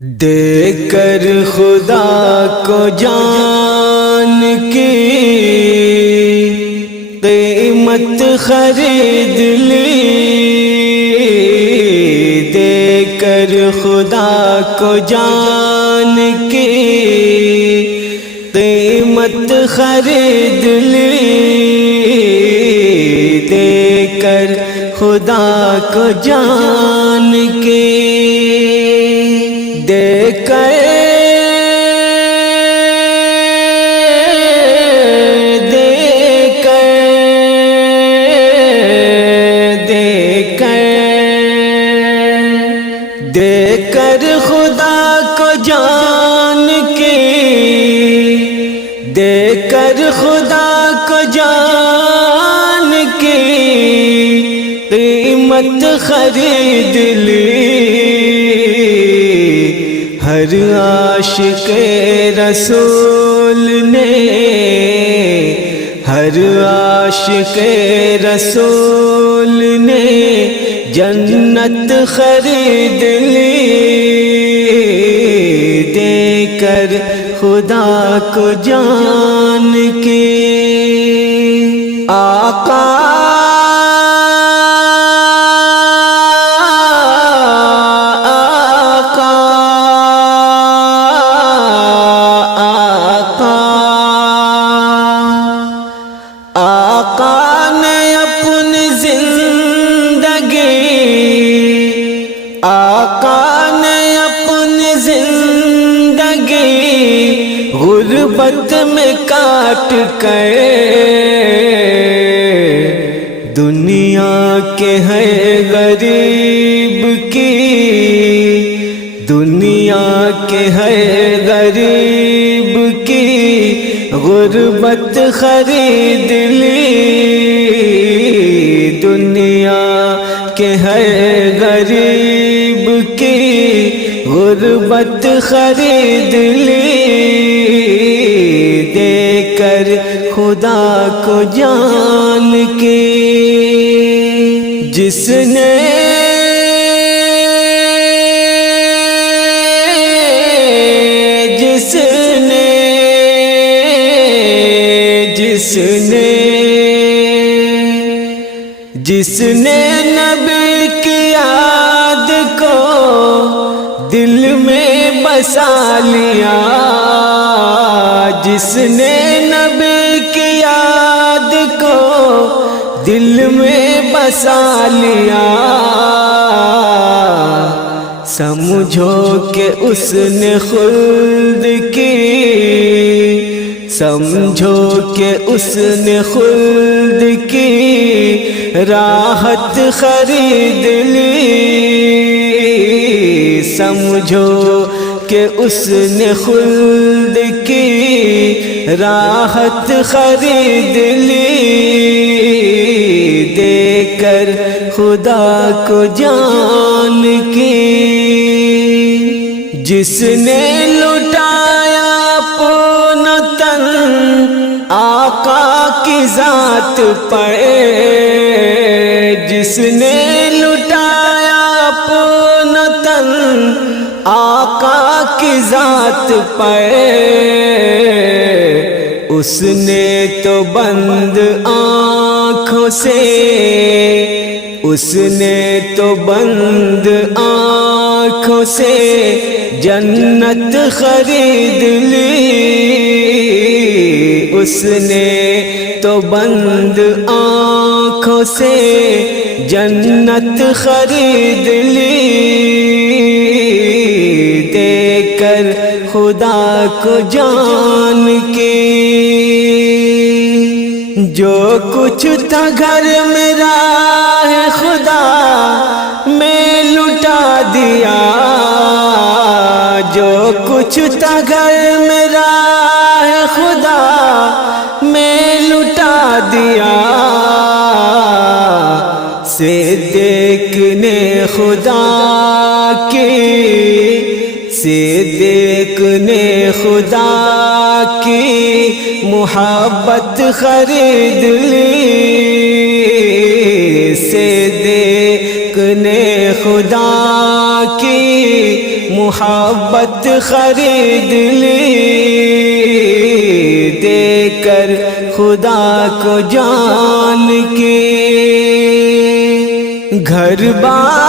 دے کر خدا کو جان کی قیمت خرید لی، دے کر خدا کو جان کی قیمت خرید لی، دے کر خدا کو جان کی دے کر خدا کو جان کی، دے کر خدا کو جان کی قیمت خرید لی، ہر عاشق رسول نے، ہر عاشق رسول نے جنت خرید لی، دے کر خدا کو جان کی آقا آقا نے اپنی زندگی غربت میں کاٹ کر دنیا کے ہے غریب کی، دنیا کے ہے غریب کی غربت خرید لی، دنیا کے ہے غریب کی غربت خرید لی، دے کر خدا کو جان کی جس نے جس نے نبی کی یاد کو دل میں بسا لیا، جس نے نبی کی یاد کو دل میں بسا لیا، سمجھو کہ اس نے خلد کی، سمجھو کہ اس نے خلد کی راحت خرید لی، سمجھو کہ اس نے خلد کی راحت خرید لی، دے کر خدا کو جان کی جس نے لٹایا اپنا تن آقا کی ذات پر، جس نے لٹایا اپنا تن آقا کی ذات پر، اس نے تو بند آنکھوں سے، اس نے تو بند آنکھوں سے جنت خرید لی، اس نے تو بند آنکھوں سے جنت خرید لی، دے کر خدا کو جان کی جو کچھ تھا گھر میں راہ خدا میں لٹا دیا، جو کچھ تھا گھر میں راہ خدا میں لٹا دیا، سے دیکھنے خدا کی، سے دیکھنے خدا کی محبت خرید لی، سے دیکھنے خدا کی محبت خرید لی دے کر خدا کو جان کے گھر بار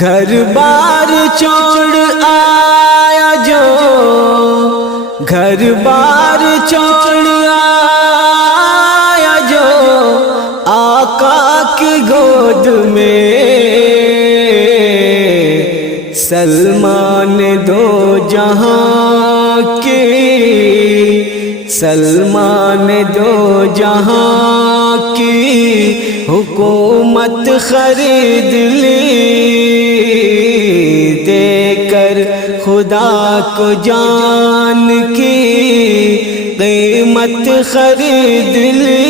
گھر بار چھوڑ آیا جو گھر بار چھوڑ آیا جو آقا کی گود میں سلمان دو جہاں کی سلمان دو جہاں کی حکومت خرید لی دے کر خدا کو جان کی قیمت خرید لی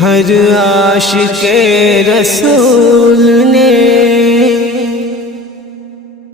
ہر عاشق رسول